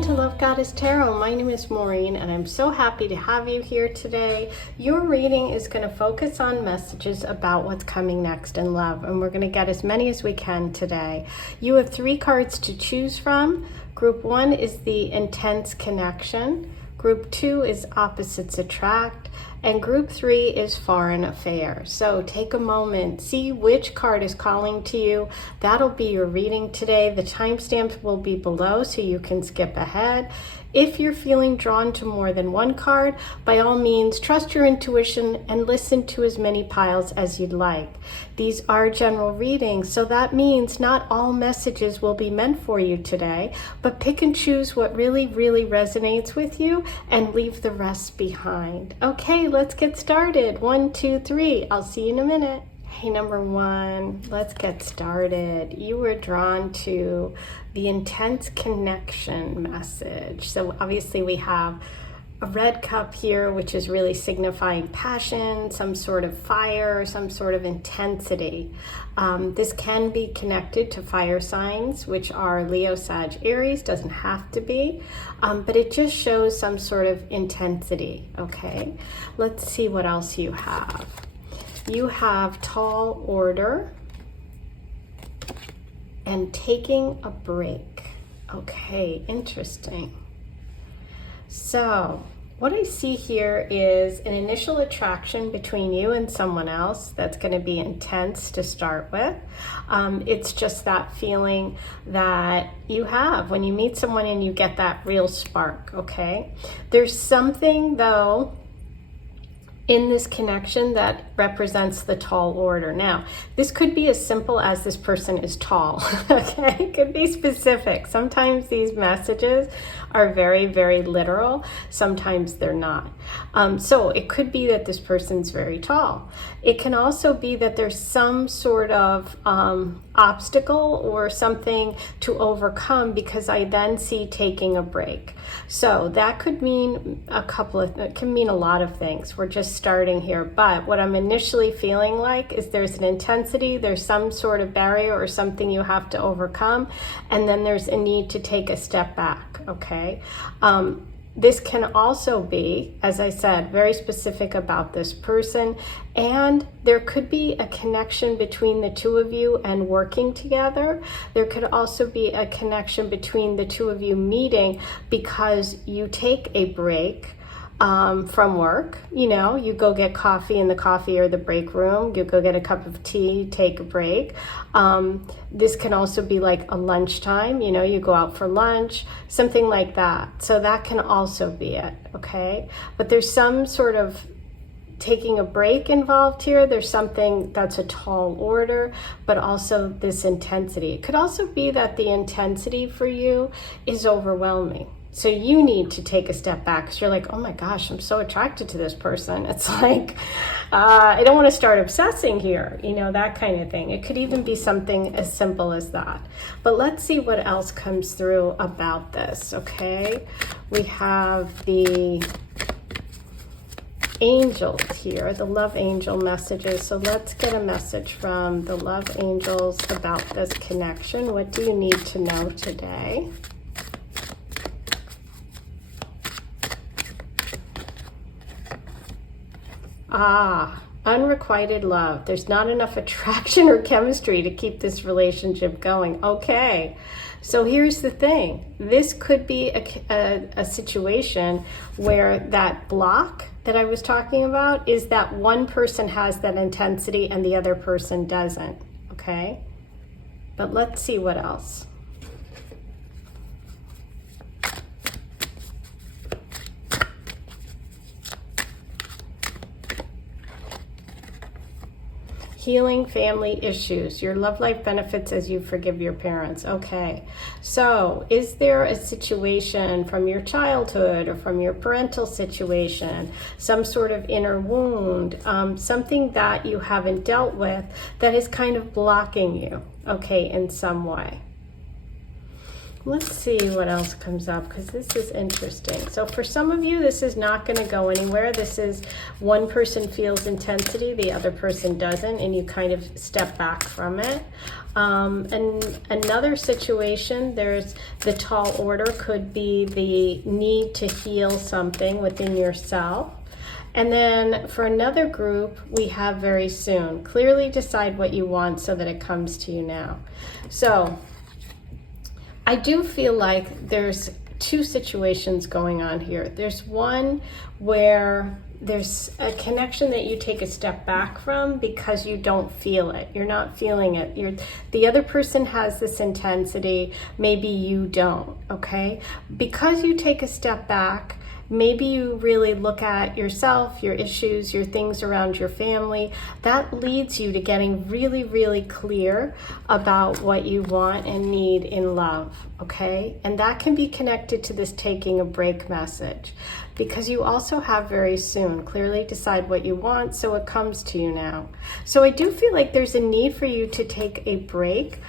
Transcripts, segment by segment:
Welcome to Love Goddess Tarot. My name is Maureen and I'm so happy to have you here today. Your reading is going to focus on messages about what's coming next in love, and we're going to get as many as we can today. You have 3 cards to choose from. Group 1 is the intense connection. Group 2 is opposites attract. And group 3 is foreign affairs. So take a moment, see which card is calling to you. That'll be your reading today. The timestamps will be below so you can skip ahead. If you're feeling drawn to more than one card, by all means, trust your intuition and listen to as many piles as you'd like. These are general readings, so that means not all messages will be meant for you today, but pick and choose what really, really resonates with you and leave the rest behind. Okay, let's get started. 1, 2, 3. I'll see you in a minute. Hey, number 1, let's get started. You were drawn to the intense connection message. So obviously we have a red cup here, which is really signifying passion, some sort of fire, some sort of intensity. This can be connected to fire signs, which are Leo, Sag, Aries. Doesn't have to be, but it just shows some sort of intensity. Okay, let's see what else you have. You have tall order and taking a break. Okay, interesting. So what I see here is an initial attraction between you and someone else that's going to be intense to start with. It's just that feeling that you have when you meet someone and you get that real spark, okay? There's something, though, in this connection that represents the tall order. Now, this could be as simple as this person is tall, okay? It could be specific. Sometimes these messages are very, very literal. Sometimes they're not. So it could be that this person's very tall. It can also be that there's some sort of obstacle or something to overcome, because I then see taking a break. So that could mean it can mean a lot of things. We're just starting here, but what I'm initially feeling like is there's an intensity, there's some sort of barrier or something you have to overcome, and then there's a need to take a step back, okay? This can also be, as I said, very specific about this person, and there could be a connection between the two of you and working together. There could also be a connection between the two of you meeting because you take a break from work. You know, you go get coffee in the coffee or the break room, you go get a cup of tea, take a break. This can also be like a lunchtime, you know, you go out for lunch, something like that. So that can also be it, okay? But there's some sort of taking a break involved here. There's something that's a tall order, but also this intensity. It could also be that the intensity for you is overwhelming. So you need to take a step back because you're like, oh my gosh, I'm so attracted to this person. It's like, I don't want to start obsessing here, you know, that kind of thing. It could even be something as simple as that. But let's see what else comes through about this, okay? We have the angels here, the love angel messages. So let's get a message from the love angels about this connection. What do you need to know today? Unrequited love. There's not enough attraction or chemistry to keep this relationship going. Okay, so here's the thing. This could be a situation where that block that I was talking about is that one person has that intensity and the other person doesn't, okay? But let's see what else. Healing family issues. Your love life benefits as you forgive your parents. Okay, so is there a situation from your childhood or from your parental situation, some sort of inner wound, something that you haven't dealt with that is kind of blocking you, okay, in some way? Let's see what else comes up, because this is interesting. So for some of you, this is not going to go anywhere. This is one person feels intensity, the other person doesn't, and you kind of step back from it. And another situation, there's the tall order, could be the need to heal something within yourself. And then for another group, we have very soon. Clearly decide what you want so that it comes to you now. So I do feel like there's two situations going on here. There's one where there's a connection that you take a step back from because you don't feel it. You're not feeling it. The other person has this intensity, maybe you don't, okay? Because you take a step back, maybe you really look at yourself, your issues, your things around your family. That leads you to getting really, really clear about what you want and need in love, okay? And that can be connected to this taking a break message, because you also have very soon. Clearly decide what you want so it comes to you now. So I do feel like there's a need for you to take a break.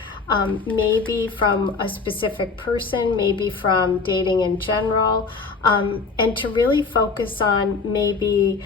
Maybe from a specific person, maybe from dating in general, and to really focus on maybe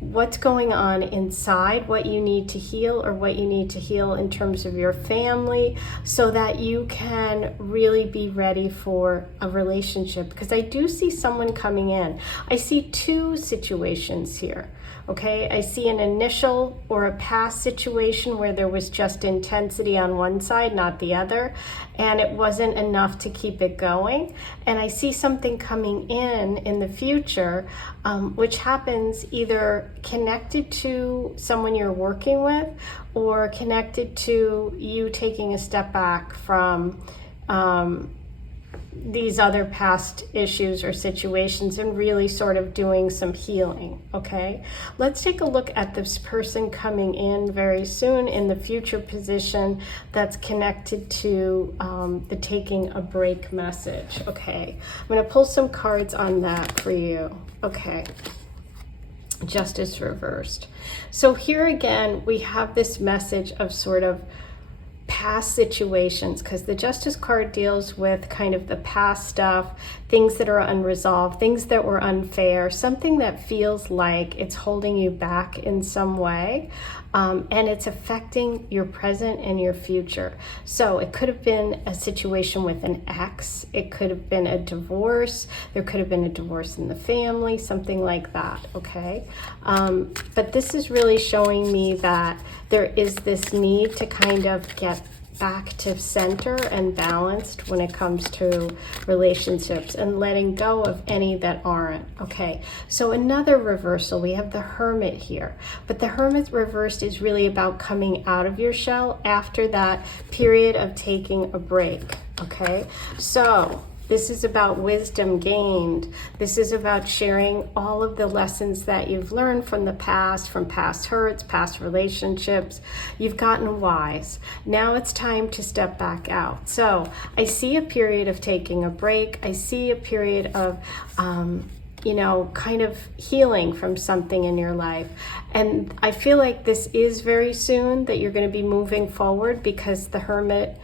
what's going on inside, what you need to heal, or what you need to heal in terms of your family, so that you can really be ready for a relationship. Because I do see someone coming in. I see two situations here. Okay, I see an initial or a past situation where there was just intensity on one side, not the other, and it wasn't enough to keep it going. And I see something coming in the future, which happens either connected to someone you're working with or connected to you taking a step back from these other past issues or situations and really sort of doing some healing, okay? Let's take a look at this person coming in very soon in the future position that's connected to the taking a break message, okay? I'm going to pull some cards on that for you, okay? Justice reversed. So here again, we have this message of sort of past situations, because the Justice card deals with kind of the past stuff, things that are unresolved, things that were unfair, something that feels like it's holding you back in some way, and it's affecting your present and your future. So it could have been a situation with an ex, it could have been a divorce, there could have been a divorce in the family, something like that, okay? But this is really showing me that there is this need to kind of get back to center and balanced when it comes to relationships and letting go of any that aren't, okay? So another reversal, we have the Hermit here, but the Hermit reversed is really about coming out of your shell after that period of taking a break, okay? So this is about wisdom gained. This is about sharing all of the lessons that you've learned from the past, from past hurts, past relationships. You've gotten wise. Now it's time to step back out. So I see a period of taking a break. I see a period of, kind of healing from something in your life. And I feel like this is very soon that you're going to be moving forward, because the Hermit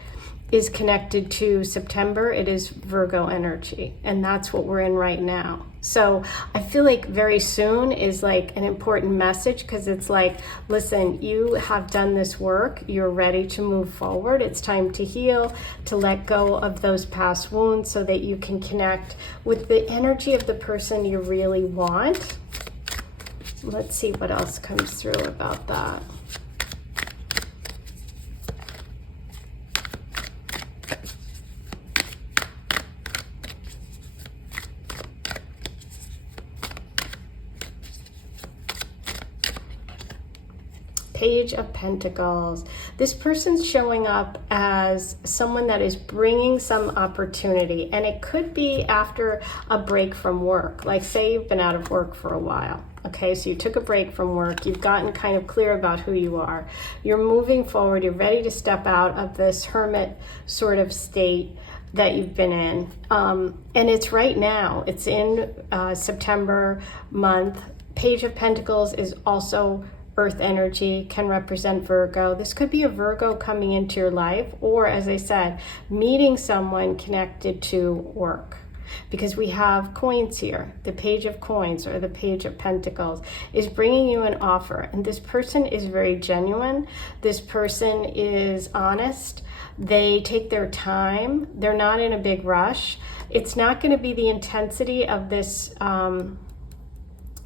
is connected to September. It is Virgo energy, and that's what we're in right now. So I feel like very soon is like an important message, because it's like, listen, you have done this work, you're ready to move forward. It's time to heal, to let go of those past wounds so that you can connect with the energy of the person you really want. Let's see what else comes through about that. Page of Pentacles. This person's showing up as someone that is bringing some opportunity, and it could be after a break from work. Like, say you've been out of work for a while. Okay, so you took a break from work, you've gotten kind of clear about who you are. You're moving forward, you're ready to step out of this hermit sort of state that you've been in. And it's right now, it's in September month. Page of Pentacles is also earth energy can represent Virgo. This could be a Virgo coming into your life, or as I said, meeting someone connected to work. Because we have coins here. The Page of Coins or the Page of Pentacles is bringing you an offer. And this person is very genuine. This person is honest. They take their time. They're not in a big rush. It's not going to be the intensity of this, the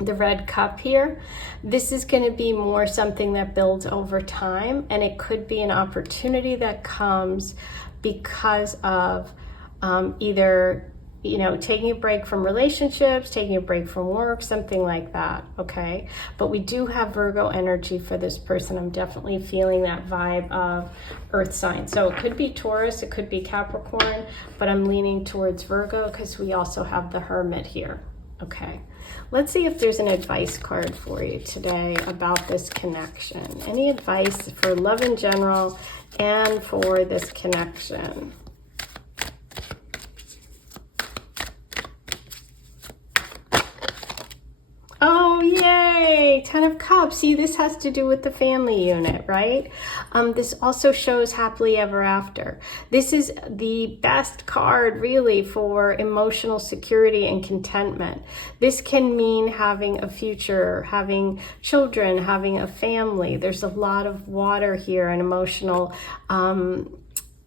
red cup here. This is going to be more something that builds over time. And it could be an opportunity that comes because of either taking a break from relationships, taking a break from work, something like that, okay? But we do have Virgo energy for this person. I'm definitely feeling that vibe of earth sign. So it could be Taurus, it could be Capricorn, but I'm leaning towards Virgo because we also have the Hermit here, okay? Let's see if there's an advice card for you today about this connection. Any advice for love in general and for this connection? Oh, yay! 10 of Cups. See, this has to do with the family unit, right? This also shows happily ever after. This is the best card, really, for emotional security and contentment. This can mean having a future, having children, having a family. There's a lot of water here and emotional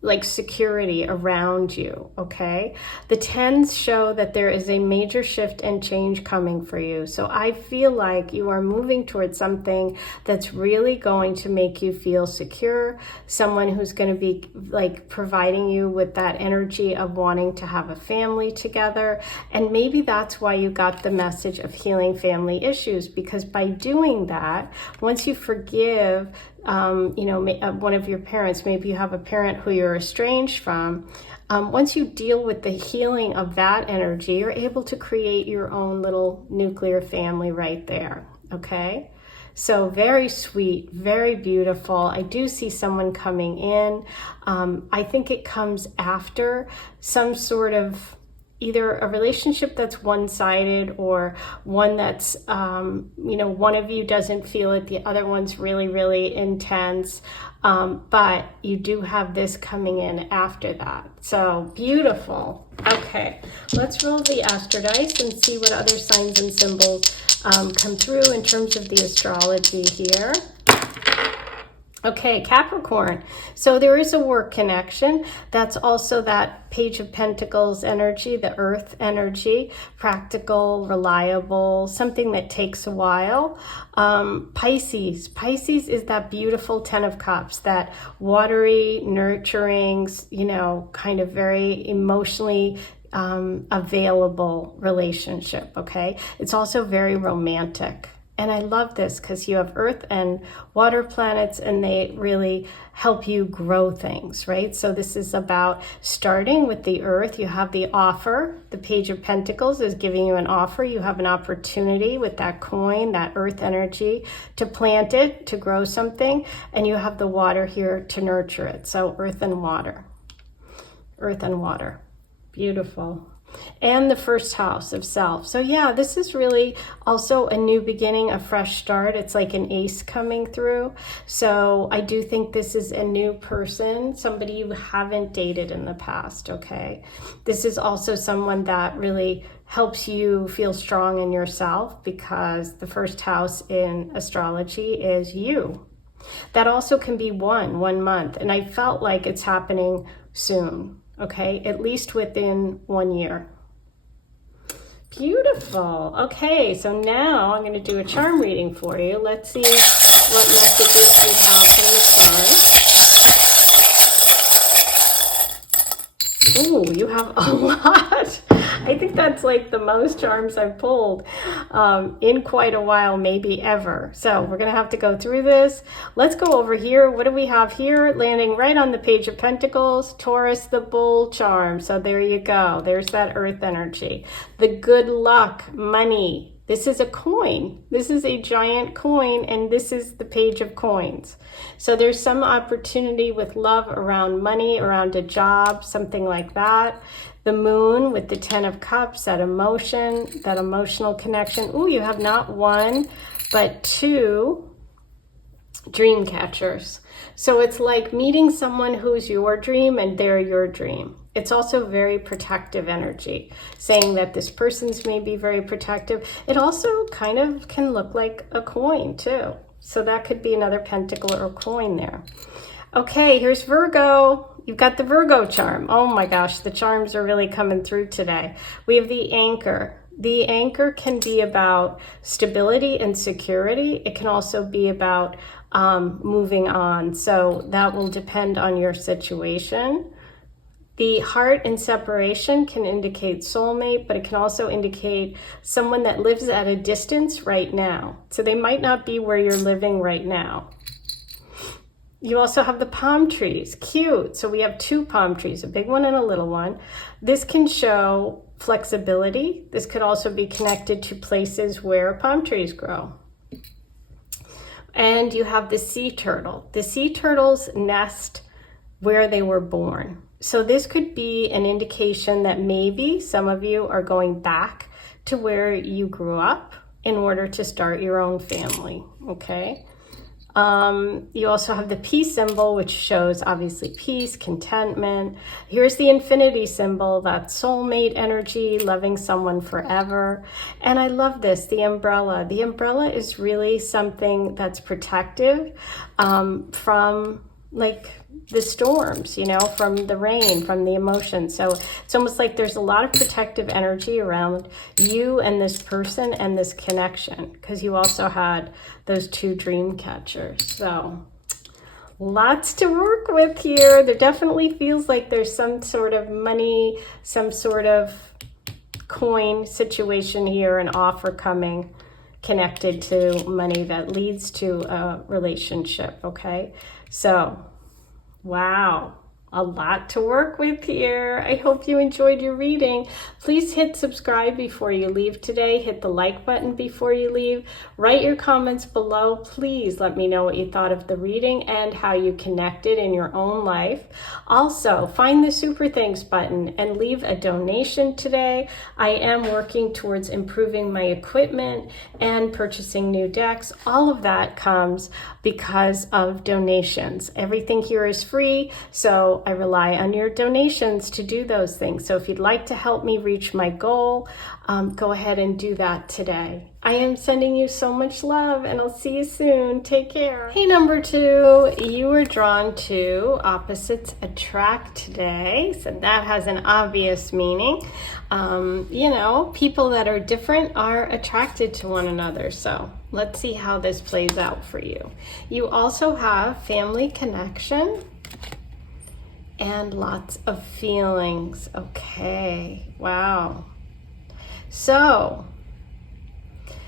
like security around you, okay? The 10s show that there is a major shift and change coming for you. So I feel like you are moving towards something that's really going to make you feel secure, someone who's going to be like providing you with that energy of wanting to have a family together. And maybe that's why you got the message of healing family issues, because by doing that, once you forgive one of your parents, maybe you have a parent who you're estranged from, once you deal with the healing of that energy, you're able to create your own little nuclear family right there, okay? So very sweet, very beautiful. I do see someone coming in. I think it comes after some sort of either a relationship that's one-sided or one that's, one of you doesn't feel it, the other one's really, really intense. But you do have this coming in after that. So beautiful. Okay, let's roll the Astro Dice and see what other signs and symbols come through in terms of the astrology here. Okay, Capricorn. So there is a work connection. That's also that Page of Pentacles energy, the earth energy, practical, reliable, something that takes a while. Pisces. Pisces is that beautiful 10 of Cups, that watery, nurturing, kind of very emotionally available relationship, okay? It's also very romantic. And I love this because you have earth and water planets and they really help you grow things, right? So this is about starting with the earth. You have the offer. The Page of Pentacles is giving you an offer. You have an opportunity with that coin, that earth energy, to plant it, to grow something. And you have the water here to nurture it. So earth and water. Earth and water. Beautiful. And the first house of self. So yeah, this is really also a new beginning, a fresh start. It's like an ace coming through. So I do think this is a new person, somebody you haven't dated in the past, okay? This is also someone that really helps you feel strong in yourself, because the first house in astrology is you. That also can be one month. And I felt like it's happening soon. Okay, at least within 1 year. Beautiful. Okay, so now I'm going to do a charm reading for you. Let's see what messages we have from the charm. Ooh, you have a lot. I think that's like the most charms I've pulled in quite a while, maybe ever. So we're going to have to go through this. Let's go over here. What do we have here? Landing right on the Page of Pentacles, Taurus, the Bull charm. So there you go. There's that earth energy. The good luck, money. This is a coin. This is a giant coin, and this is the Page of Coins. So there's some opportunity with love around money, around a job, something like that. The Moon with the 10 of Cups, that emotion, that emotional connection. Ooh, you have not one, but two dream catchers. So it's like meeting someone who's your dream and they're your dream. It's also very protective energy, saying that this person's maybe very protective. It also kind of can look like a coin too. So that could be another pentacle or coin there. Okay, here's Virgo. You've got the Virgo charm. Oh my gosh, the charms are really coming through today. We have the anchor. The anchor can be about stability and security. It can also be about moving on. So that will depend on your situation. The heart in separation can indicate soulmate, but it can also indicate someone that lives at a distance right now. So they might not be where you're living right now. You also have the palm trees. Cute. So we have two palm trees, a big one and a little one. This can show flexibility. This could also be connected to places where palm trees grow. And you have the sea turtle. The sea turtles nest where they were born. So this could be an indication that maybe some of you are going back to where you grew up in order to start your own family, okay? You also have the peace symbol, which shows obviously peace, contentment. Here's the infinity symbol, that's soulmate energy, loving someone forever. And I love this, the umbrella. The umbrella is really something that's protective from like the storms, you know, from the rain, from the emotions. So it's almost like there's a lot of protective energy around you and this person and this connection, because you also had those two dream catchers. So lots to work with here. There definitely feels like there's some sort of money, some sort of coin situation here, an offer coming connected to money that leads to a relationship, okay? So, wow, a lot to work with here. I hope you enjoyed your reading. Please hit subscribe before you leave today. Hit the like button before you leave. Write your comments below. Please let me know what you thought of the reading and how you connected in your own life. Also, find the Super Thanks button and leave a donation today. I am working towards improving my equipment and purchasing new decks. All of that comes because of donations. Everything here is free, so I rely on your donations to do those things. So if you'd like to help me reach my goal, go ahead and do that today. I am sending you so much love, and I'll see you soon. Take care. Hey, number 2, you were drawn to opposites attract today. So that has an obvious meaning. You know, people that are different are attracted to one another. So let's see how this plays out for you. You also have family connection and lots of feelings. Okay, wow. So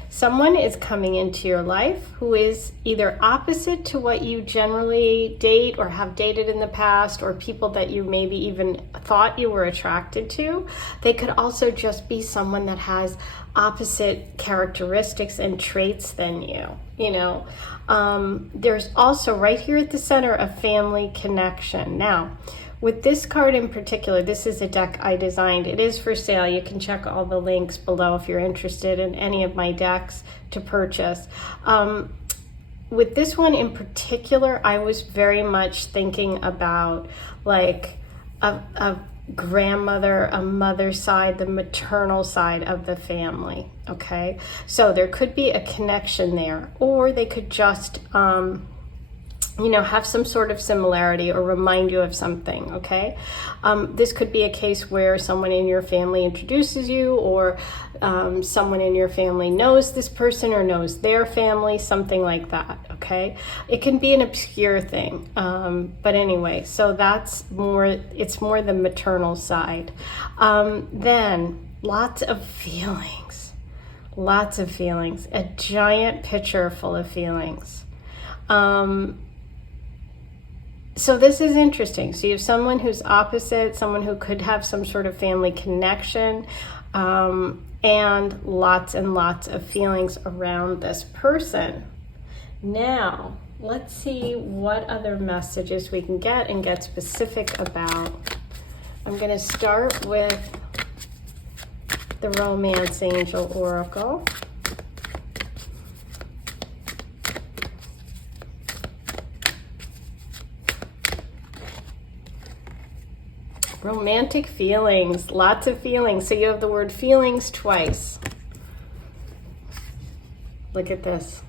someone is coming into your life who is either opposite to what you generally date or have dated in the past, or people that you maybe even thought you were attracted to. They could also just be someone that has opposite characteristics and traits than you, you know. There's also right here at the center a family connection. Now, with this card in particular, this is a deck I designed. It is for sale. You can check all the links below if you're interested in any of my decks to purchase. With this one in particular, I was very much thinking about like a grandmother, a mother's side, the maternal side of the family, okay? So there could be a connection there, or they could just you know, have some sort of similarity or remind you of something, okay? This could be a case where someone in your family introduces you, or someone in your family knows this person or knows their family, something like that, okay? It can be an obscure thing, but anyway, so that's more, it's more the maternal side. Then lots of feelings, a giant picture full of feelings. So this is interesting. So you have someone who's opposite, someone who could have some sort of family connection, and lots of feelings around this person. Now, let's see what other messages we can get and get specific about. I'm going to start with the Romance Angel Oracle. Romantic feelings, lots of feelings. So you have the word feelings twice. Look at this.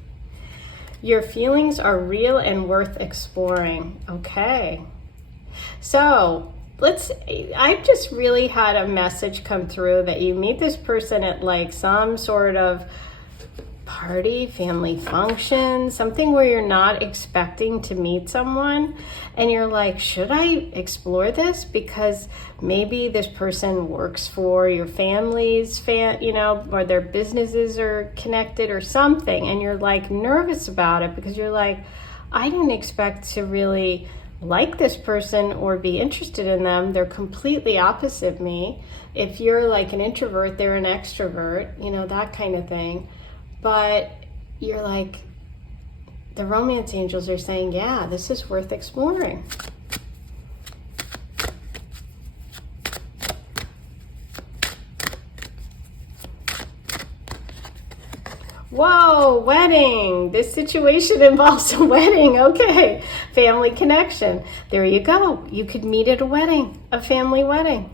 Your feelings are real and worth exploring. Okay. So I've just really had a message come through that you meet this person at like some sort of party, family function, something where you're not expecting to meet someone, and you're like, should I explore this? Because maybe this person works for your family's or their businesses are connected or something, and you're like nervous about it because you're like, I didn't expect to really like this person or be interested in them. They're completely opposite me. If you're like an introvert, they're an extrovert, that kind of thing. But you're like, the romance angels are saying, yeah, this is worth exploring. Whoa, wedding. This situation involves a wedding. Okay, family connection. There you go. You could meet at a wedding, a family wedding.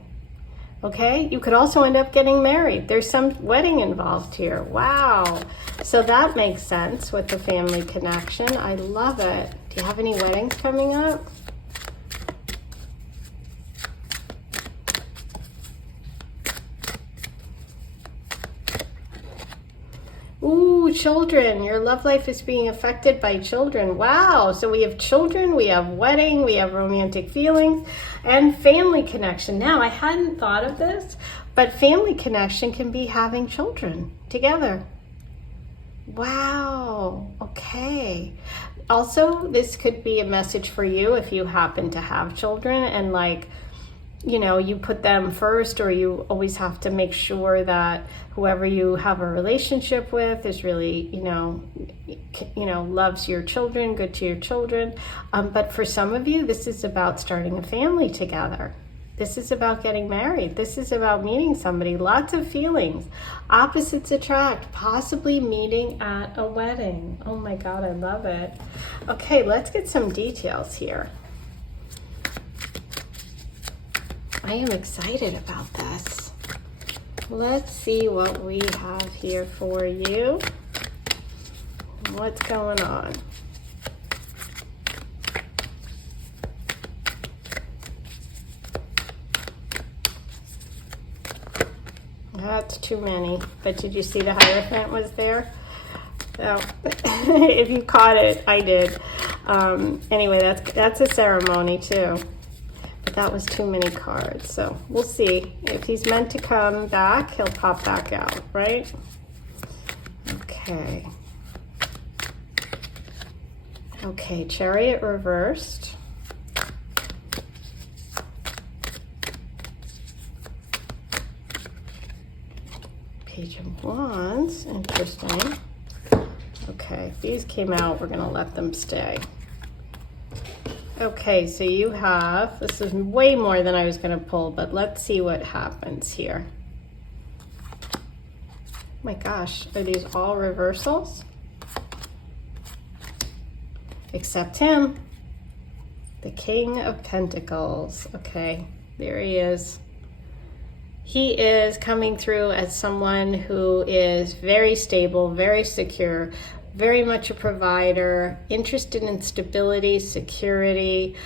Okay, you could also end up getting married. There's some wedding involved here. Wow. So that makes sense with the family connection. I love it. Do you have any weddings coming up? Ooh, children. Your love life is being affected by children. Wow. So we have children, we have wedding, we have romantic feelings, and family connection. Now, I hadn't thought of this, but family connection can be having children together. Wow. Okay. Also, this could be a message for you if you happen to have children and you put them first, or you always have to make sure that whoever you have a relationship with is really, loves your children, good to your children. But for some of you, this is about starting a family together. This is about getting married. This is about meeting somebody. Lots of feelings. Opposites attract, possibly meeting at a wedding. Oh my God, I love it. Okay, let's get some details here. I am excited about this. Let's see what we have here for you. What's going on? That's too many. But did you see the Hierophant was there? So, if you caught it, I did. Anyway, that's a ceremony too. That was too many cards, so we'll see. If he's meant to come back, he'll pop back out, right? Okay. Okay, Chariot reversed. Page of Wands, interesting. Okay, if these came out, we're gonna let them stay. Okay, so you have, this is way more than I was going to pull, but let's see what happens here. Oh my gosh, are these all reversals? Except him, the King of Pentacles. Okay, there he is. He is coming through as someone who is very stable, very secure, very much a provider, interested in stability, security.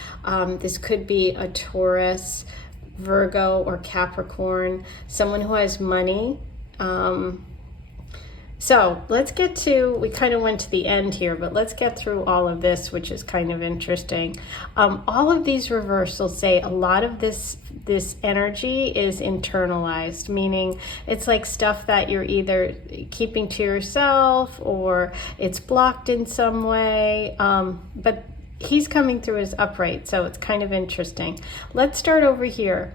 This could be a Taurus, Virgo, or Capricorn, someone who has money. So let's get to, we kind of went to the end here, but let's get through all of this, which is kind of interesting. All of these reversals say a lot of this energy is internalized, meaning it's like stuff that you're either keeping to yourself or it's blocked in some way. But he's coming through as upright, so it's kind of interesting. Let's start over here.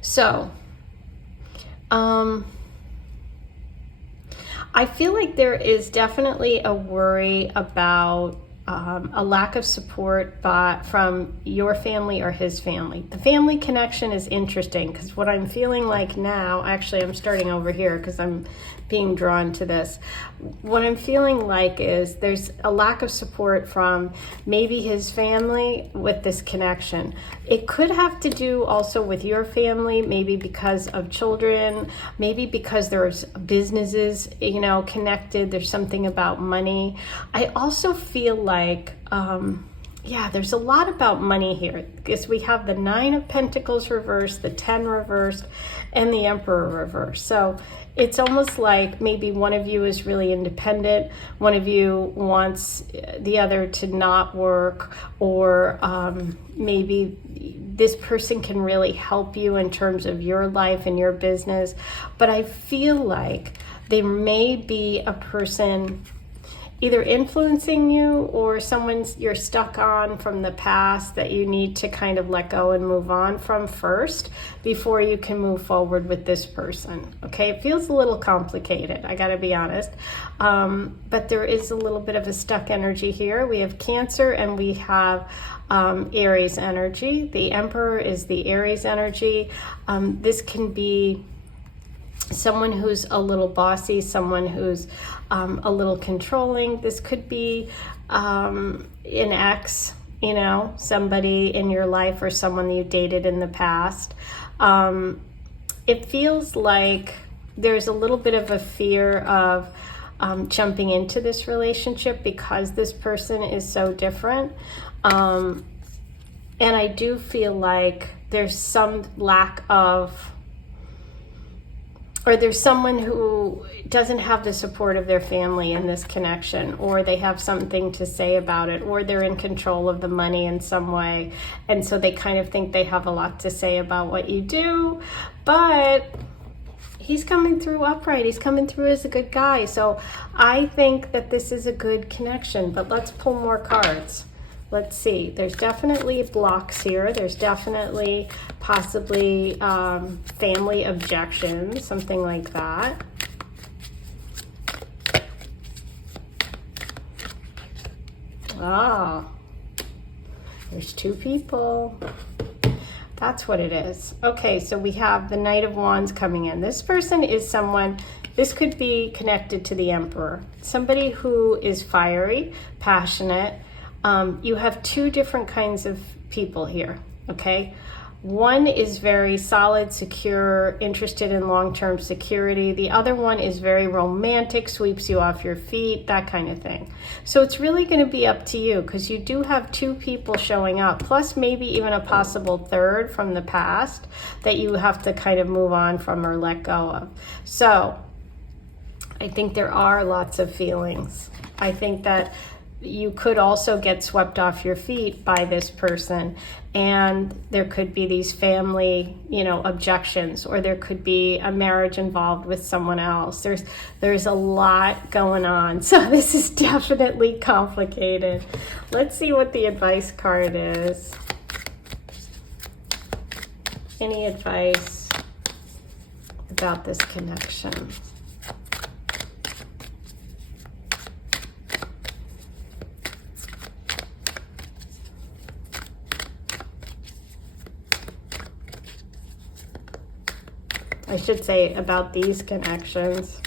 So, I feel like there is definitely a worry about a lack of support from your family or his family. The family connection is interesting because what I'm feeling like now, actually I'm starting over here because I'm being drawn to this. What I'm feeling like is there's a lack of support from maybe his family with this connection. It could have to do also with your family, maybe because of children, maybe because there's businesses, connected. There's something about money. I also feel like, there's a lot about money here because we have the 9 of Pentacles reversed, the 10 reversed, and the Emperor reversed. So it's almost like maybe one of you is really independent, one of you wants the other to not work, or maybe this person can really help you in terms of your life and your business. But I feel like there may be a person either influencing you or someone you're stuck on from the past that you need to kind of let go and move on from first before you can move forward with this person. Okay, it feels a little complicated, I gotta be honest. But there is a little bit of a stuck energy here. We have Cancer and we have Aries energy. The Emperor is the Aries energy. This can be someone who's a little bossy, someone who's a little controlling. This could be an ex, somebody in your life or someone you dated in the past. It feels like there's a little bit of a fear of jumping into this relationship because this person is so different. And I do feel like there's some lack of, or there's someone who doesn't have the support of their family in this connection, or they have something to say about it, or they're in control of the money in some way. And so they kind of think they have a lot to say about what you do, but he's coming through upright. He's coming through as a good guy. So I think that this is a good connection, but let's pull more cards. Let's see, there's definitely blocks here. There's definitely possibly family objections, something like that. Ah, there's 2 people. That's what it is. Okay, so we have the Knight of Wands coming in. This person is someone, this could be connected to the Emperor. Somebody who is fiery, passionate. You have 2 different kinds of people here, okay? One is very solid, secure, interested in long-term security. The other one is very romantic, sweeps you off your feet, that kind of thing. So it's really going to be up to you because you do have 2 people showing up, plus maybe even a possible third from the past that you have to kind of move on from or let go of. So I think there are lots of feelings. I think that you could also get swept off your feet by this person, and there could be these family, objections, or there could be a marriage involved with someone else. There's a lot going on, so this is definitely complicated. Let's see what the advice card is. Any advice about this connection? I should say about these connections.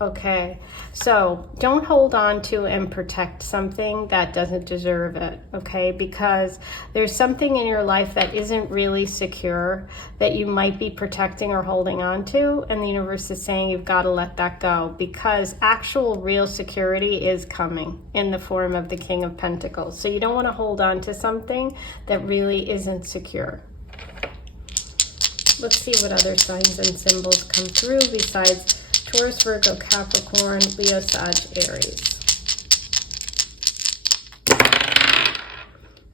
Okay. So don't hold on to and protect something that doesn't deserve it, okay? Because there's something in your life that isn't really secure that you might be protecting or holding on to, and the universe is saying you've got to let that go because actual real security is coming in the form of the King of Pentacles. So you don't want to hold on to something that really isn't secure. Let's see what other signs and symbols come through besides Taurus, Virgo, Capricorn, Leo, Sag, Aries.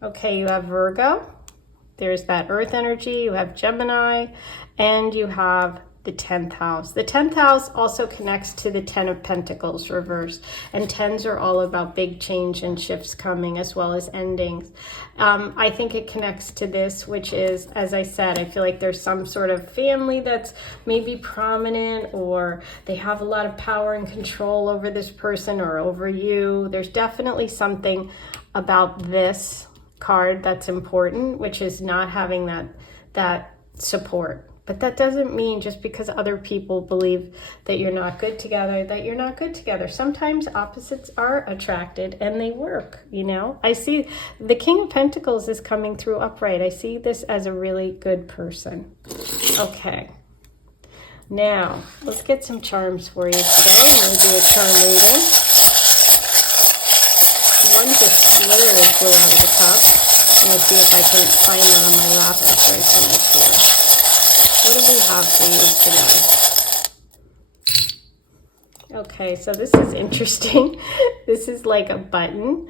Okay, you have Virgo. There's that earth energy. You have Gemini. And you have the 10th house. The 10th house also connects to the 10 of Pentacles reversed, and 10s are all about big change and shifts coming as well as endings. I think it connects to this, which is, as I said, I feel like there's some sort of family that's maybe prominent, or they have a lot of power and control over this person or over you. There's definitely something about this card that's important, which is not having that support. But that doesn't mean just because other people believe that you're not good together, that you're not good together. Sometimes opposites are attracted and they work, you know. I see the King of Pentacles is coming through upright. I see this as a really good person. Okay. Now, let's get some charms for you today. I'm going to do a charm reading. One just literally flew out of the cup. I'm going to see if I can find that on my lap after I finish here. What do we have for you today? Okay, so this is interesting. This is like a button.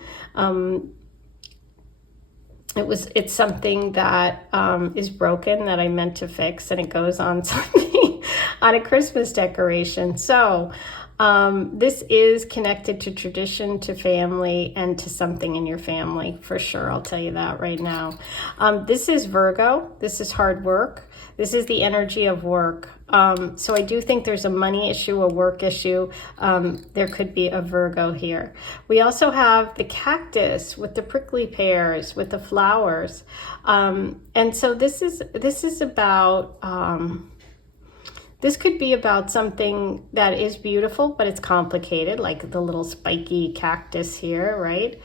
It's something that is broken that I meant to fix, and it goes on something on a Christmas decoration. So this is connected to tradition, to family, and to something in your family, for sure. I'll tell you that right now. This is Virgo. This is hard work. This is the energy of work. So I do think there's a money issue, a work issue. There could be a Virgo here. We also have the cactus with the prickly pears, with the flowers. And so this is about, this could be about something that is beautiful, but it's complicated, like the little spiky cactus here, right?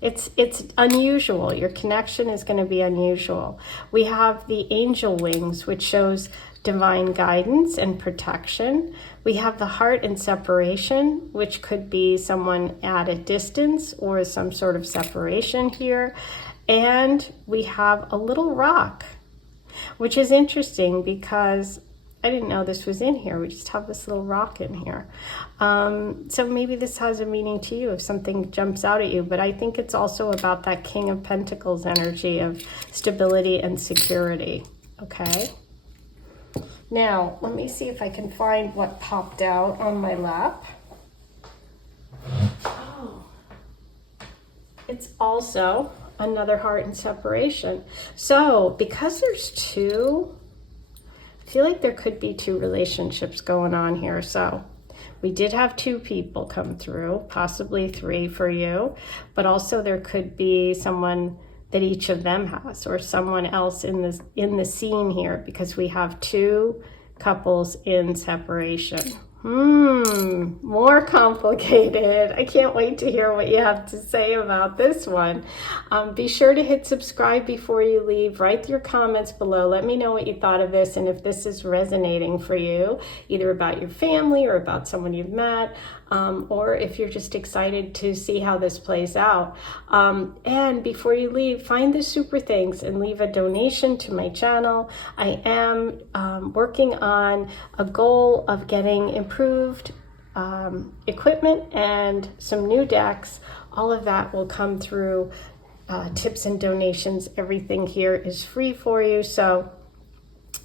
It's unusual. Your connection is going to be unusual. We have the angel wings, which shows divine guidance and protection. We have the heart and separation, which could be someone at a distance or some sort of separation here. And we have a little rock, which is interesting because I didn't know this was in here. We just have this little rock in here. So maybe this has a meaning to you if something jumps out at you, but I think it's also about that King of Pentacles energy of stability and security, okay? Now, let me see if I can find what popped out on my lap. Oh, it's also another heart and separation. So because there's two, I feel like there could be two relationships going on here. So we did have two people come through, possibly three for you, but also there could be someone that each of them has, or someone else in the scene here, because we have two couples in separation. More complicated. I can't wait to hear what you have to say about this one. Be sure to hit subscribe before you leave. Write your comments below. Let me know what you thought of this and if this is resonating for you, either about your family or about someone you've met, or if you're just excited to see how this plays out. And before you leave, find the super things and leave a donation to my channel. I am working on a goal of getting improved equipment and some new decks. All of that will come through tips and donations. Everything here is free for you, so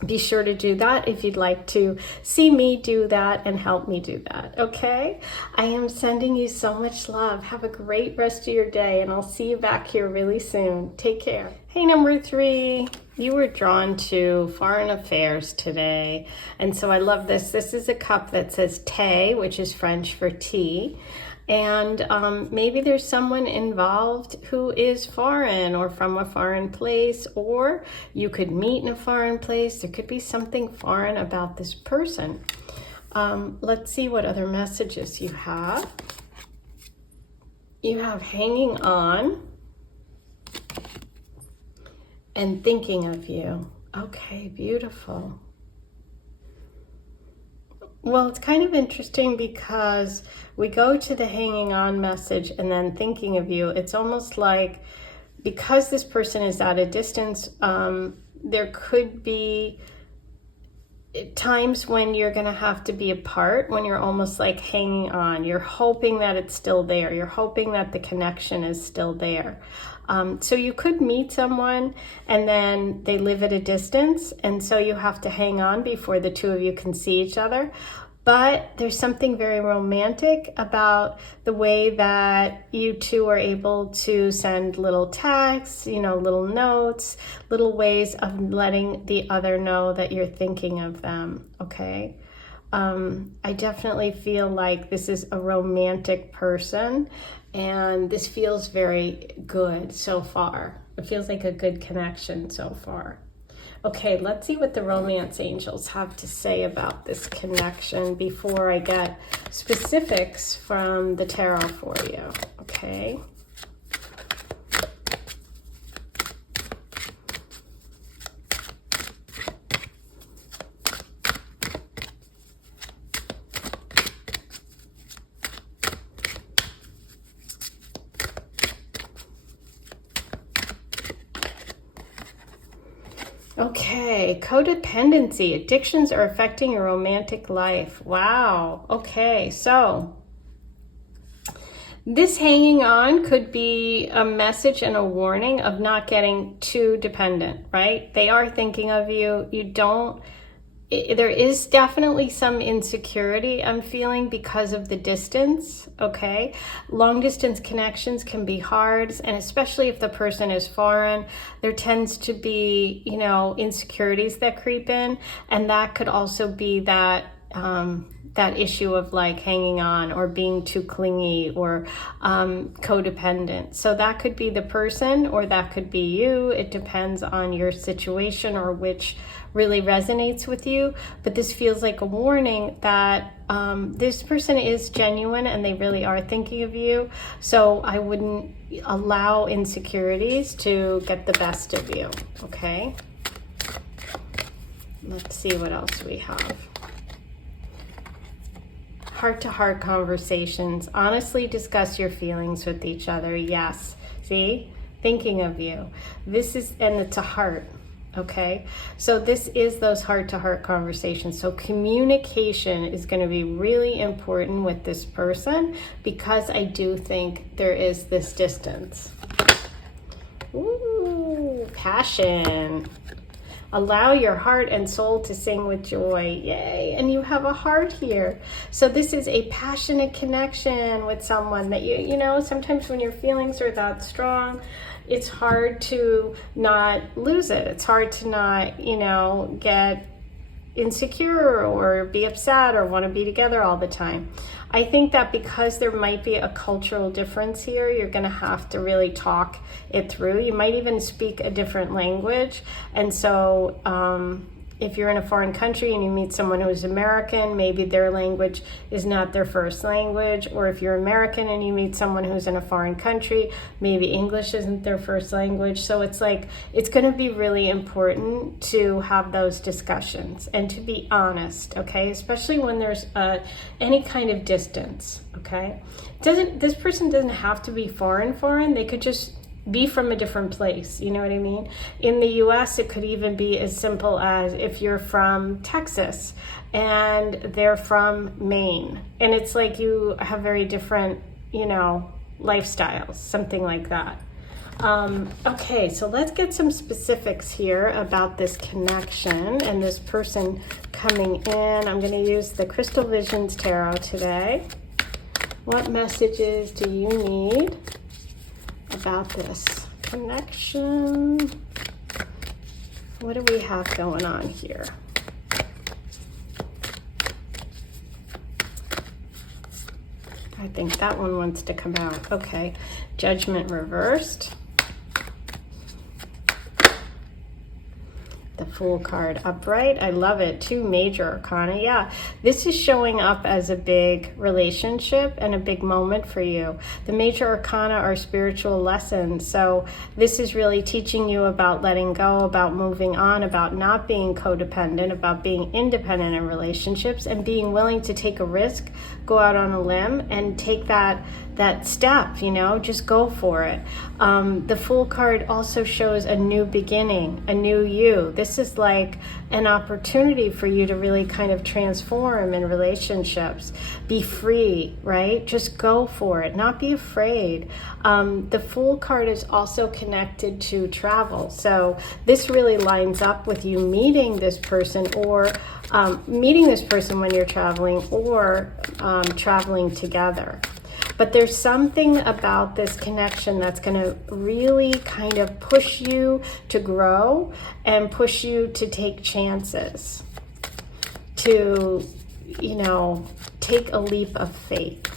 be sure to do that if you'd like to see me do that and help me do that, okay? I am sending you so much love. Have a great rest of your day, and I'll see you back here really soon. Take care. Hey, number 3, you were drawn to foreign affairs today, and so I love this. This is a cup that says thé, which is French for tea. And maybe there's someone involved who is foreign or from a foreign place, or you could meet in a foreign place. There could be something foreign about this person. Let's see what other messages you have. You have hanging on and thinking of you. Okay, beautiful. Well, it's kind of interesting because we go to the hanging on message and then thinking of you. It's almost like because this person is at a distance, there could be times when you're going to have to be apart, when you're almost like hanging on. You're hoping that it's still there. You're hoping that the connection is still there. So you could meet someone and then they live at a distance, and so you have to hang on before the two of you can see each other. But there's something very romantic about the way that you two are able to send little texts, little notes, little ways of letting the other know that you're thinking of them, okay? I definitely feel like this is a romantic person, and this feels very good so far. It feels like a good connection so far. Okay, let's see what the romance angels have to say about this connection before I get specifics from the tarot for you, okay? Okay, codependency. Addictions are affecting your romantic life. Wow. Okay, so this hanging on could be a message and a warning of not getting too dependent, right? They are thinking of you. There is definitely some insecurity I'm feeling because of the distance, okay? Long distance connections can be hard, and especially if the person is foreign, there tends to be, insecurities that creep in, and that could also be that issue of like hanging on or being too clingy or codependent. So that could be the person or that could be you. It depends on your situation or which really resonates with you. But this feels like a warning that this person is genuine and they really are thinking of you. So I wouldn't allow insecurities to get the best of you, okay? Let's see what else we have. Heart-to-heart conversations. Honestly discuss your feelings with each other. Yes. See? Thinking of you. And it's a heart. Okay? So this is those heart-to-heart conversations. So communication is going to be really important with this person because I do think there is this distance. Ooh, passion. Allow your heart and soul to sing with joy. Yay. And you have a heart here. So this is a passionate connection with someone that sometimes when your feelings are that strong, it's hard to not lose it. It's hard to not, get insecure or be upset or want to be together all the time. I think that because there might be a cultural difference here, you're going to have to really talk it through. You might even speak a different language. And so if you're in a foreign country and you meet someone who's American, maybe their language is not their first language. Or if you're American and you meet someone who's in a foreign country, maybe English isn't their first language. So it's going to be really important to have those discussions and to be honest, okay? Especially when there's any kind of distance, okay? This person doesn't have to be foreign. They could just be from a different place, you know what I mean? In the US, it could even be as simple as if you're from Texas and they're from Maine. And it's like you have very different, lifestyles, something like that. Okay, so let's get some specifics here about this connection and this person coming in. I'm going to use the Crystal Visions Tarot today. What messages do you need about this connection? What do we have going on here? I think that one wants to come out. Okay, Judgment reversed. The Fool card upright. I love it. 2 major arcana. Yeah, this is showing up as a big relationship and a big moment for you. The major arcana are spiritual lessons. So this is really teaching you about letting go, about moving on, about not being codependent, about being independent in relationships and being willing to take a risk, go out on a limb and take that that step, you know, just go for it. The Fool card also shows a new beginning, a new you. This is like an opportunity for you to really kind of transform in relationships, be free, right? Just go for it, not be afraid. The Fool card is also connected to travel. So this really lines up with you meeting this person, or meeting this person when you're traveling, or traveling together. But there's something about this connection that's going to really kind of push you to grow and push you to take chances, to, you know, take a leap of faith.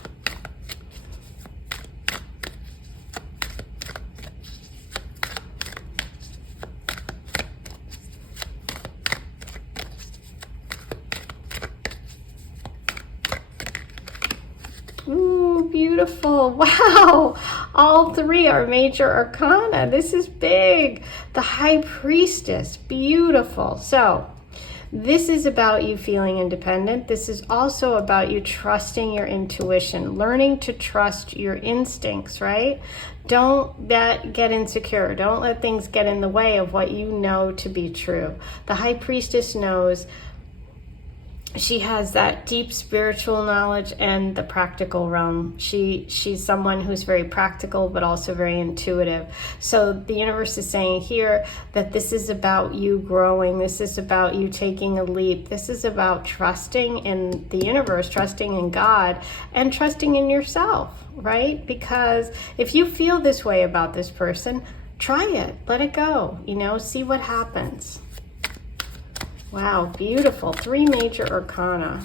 Ooh, beautiful. Wow. All three are major arcana. This is big. The High Priestess. Beautiful. So this is about you feeling independent. This is also about you trusting your intuition, learning to trust your instincts, right? Don't get insecure. Don't let things get in the way of what you know to be true. The High Priestess knows. She has that deep spiritual knowledge and the practical realm. She's someone who's very practical, but also very intuitive. So the universe is saying here that this is about you growing. This is about you taking a leap. This is about trusting in the universe, trusting in God, and trusting in yourself, right? Because if you feel this way about this person, try it. Let it go. You know, see what happens. Wow, beautiful. Three major arcana.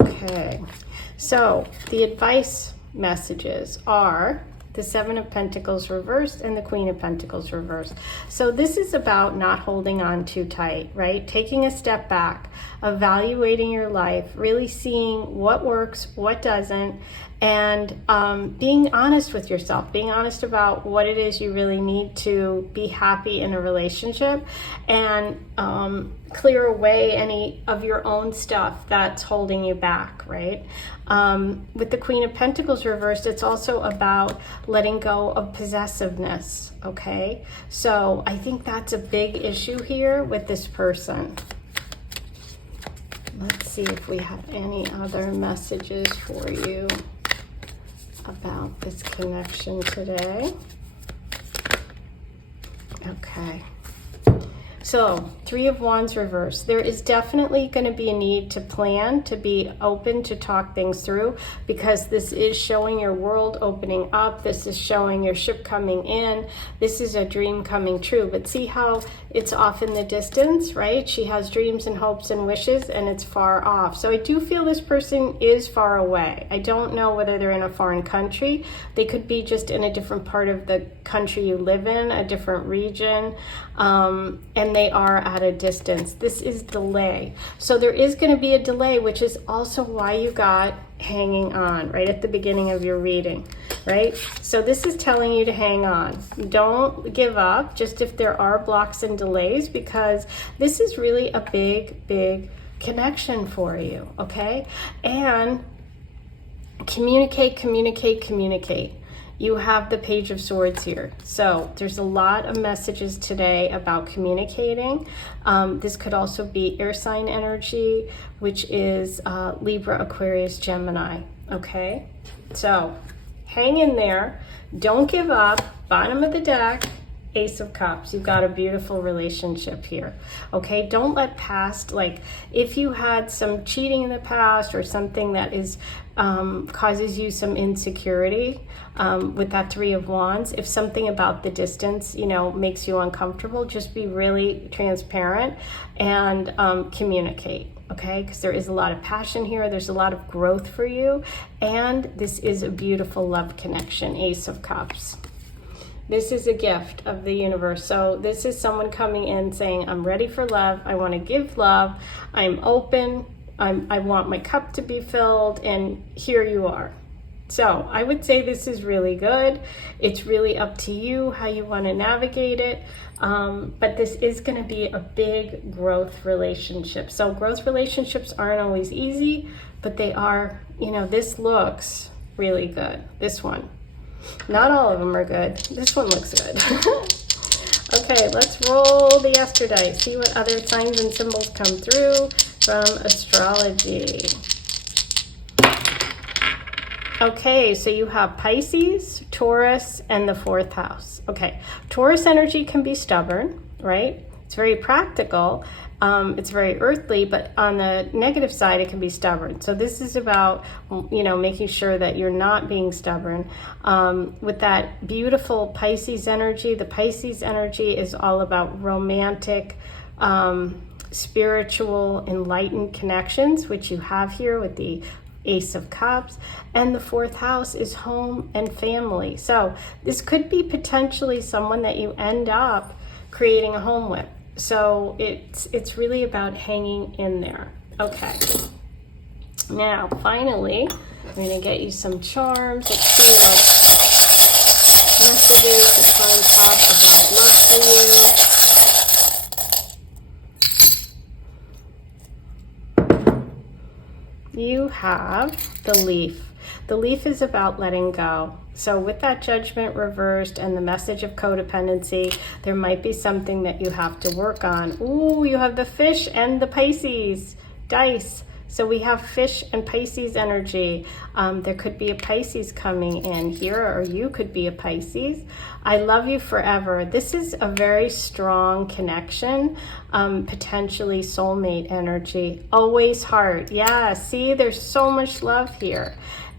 Okay, so the advice messages are the Seven of Pentacles reversed and the Queen of Pentacles reversed. So this is about not holding on too tight, right? Taking a step back, evaluating your life, really seeing what works, what doesn't, and being honest with yourself, being honest about what it is you really need to be happy in a relationship, and clear away any of your own stuff that's holding you back, right? With the Queen of Pentacles reversed, it's also about letting go of possessiveness, okay? So I think that's a big issue here with this person. Let's see if we have any other messages for you about this connection today. Okay. So, Three of Wands reversed. There is definitely going to be a need to plan, to be open, to talk things through, because this is showing your world opening up. This is showing your ship coming in. This is a dream coming true. But see how it's off in the distance, right? She has dreams and hopes and wishes, and it's far off. So I do feel this person is far away. I don't know whether they're in a foreign country. They could be just in a different part of the country you live in, a different region, and they are at a distance. This is delay. So there is going to be a delay, which is also why you got hanging on right at the beginning of your reading, right? So this is telling you to hang on. Don't give up, just if there are blocks and delays, because this is really a big, big connection for you, okay? And communicate, communicate, communicate. You have the Page of Swords here. So there's a lot of messages today about communicating. This could also be air sign energy, which is Libra, Aquarius, Gemini. Okay? So hang in there. Don't give up. Bottom of the deck, Ace of Cups. You've got a beautiful relationship here. Okay? Don't let past, like if you had some cheating in the past or something that is causes you some insecurity, with that Three of Wands, if something about the distance, you know, makes you uncomfortable, just be really transparent and communicate, okay? Because there is a lot of passion here. There's a lot of growth for you. And this is a beautiful love connection, Ace of Cups. This is a gift of the universe. So this is someone coming in saying, I'm ready for love. I want to give love. I'm open. I want my cup to be filled. And here you are. So I would say this is really good. It's really up to you how you want to navigate it. But this is going to be a big growth relationship. So growth relationships aren't always easy, but they are, you know, this looks really good. This one. Not all of them are good. This one looks good. Okay, let's roll the Esther dice. See what other signs and symbols come through from astrology. Okay, so you have Pisces, Taurus, and the 4th house. Okay, Taurus energy can be stubborn, right? It's very practical. It's very earthly, but on the negative side, it can be stubborn. So this is about, you know, making sure that you're not being stubborn. With that beautiful Pisces energy, the Pisces energy is all about romantic, spiritual, enlightened connections, which you have here with the Ace of Cups, and the 4th house is home and family. So this could be potentially someone that you end up creating a home with. So it's really about hanging in there. Okay. Now, finally, I'm going to get you some charms. Let's see what messages the sign talks about love for you. You have the Leaf. The Leaf is about letting go. So with that Judgment reversed and the message of codependency, there might be something that you have to work on. Ooh, you have the Fish and the Pisces dice. So we have Fish and Pisces energy. There could be a Pisces coming in here, or you could be a Pisces. I love you forever. This is a very strong connection, potentially soulmate energy. Always heart. Yeah, see, there's so much love here.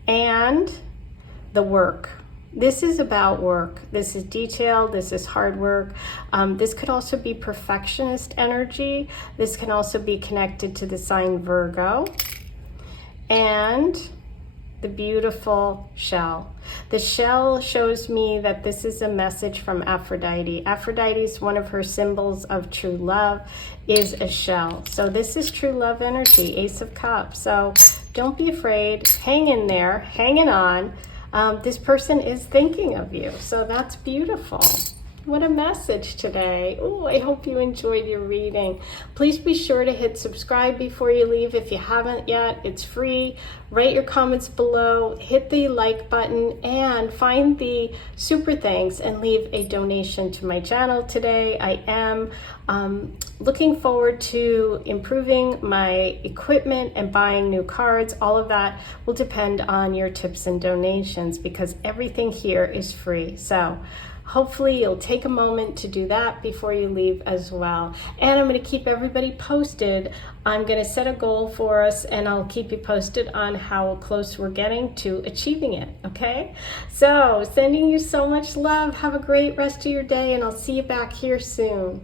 And the work. This is about work. This is detailed. This is hard work. This could also be perfectionist energy. This can also be connected to the sign Virgo. And the beautiful shell. The shell shows me that this is a message from Aphrodite. Aphrodite's one of her symbols of true love is a shell. So this is true love energy, Ace of Cups. So don't be afraid. Hang in there, hanging on. This person is thinking of you. So that's beautiful. What a message today. Oh, I hope you enjoyed your reading. Please be sure to hit subscribe before you leave if you haven't yet. It's free. Write your comments below, hit the like button, and find the super thanks and leave a donation to my channel today. I am looking forward to improving my equipment and buying new cards. All of that will depend on your tips and donations because everything here is free. So hopefully you'll take a moment to do that before you leave as well. And I'm going to keep everybody posted. I'm going to set a goal for us and I'll keep you posted on how close we're getting to achieving it, okay? So sending you so much love. Have a great rest of your day and I'll see you back here soon.